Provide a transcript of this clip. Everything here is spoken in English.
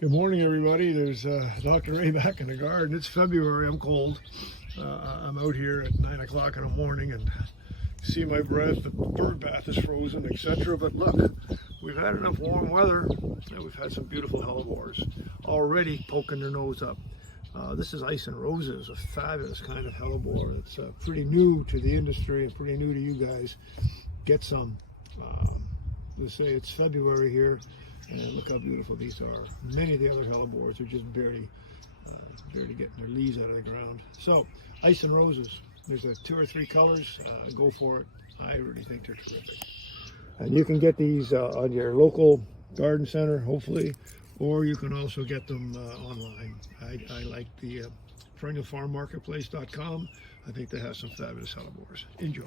Good morning, everybody. There's Dr. Ray back in the garden. It's February. I'm cold. I'm out here at 9 o'clock in the morning and see my breath. The bird bath is frozen, etc. But look, we've had enough warm weather and we've had some beautiful hellebores already poking their nose up. This is Ice and Roses, a fabulous kind of hellebore. It's pretty new to the industry and pretty new to you guys. Get some. Let's say it's February here. And look how beautiful these are. Many of the other hellebores are just barely getting their leaves out of the ground. So, Ice and Roses. There's 2 or 3 colors. Go for it. I really think they're terrific. And you can get these on your local garden center, hopefully, or you can also get them online. I like the Perennial Farm Marketplace.com. I think they have some fabulous hellebores. Enjoy.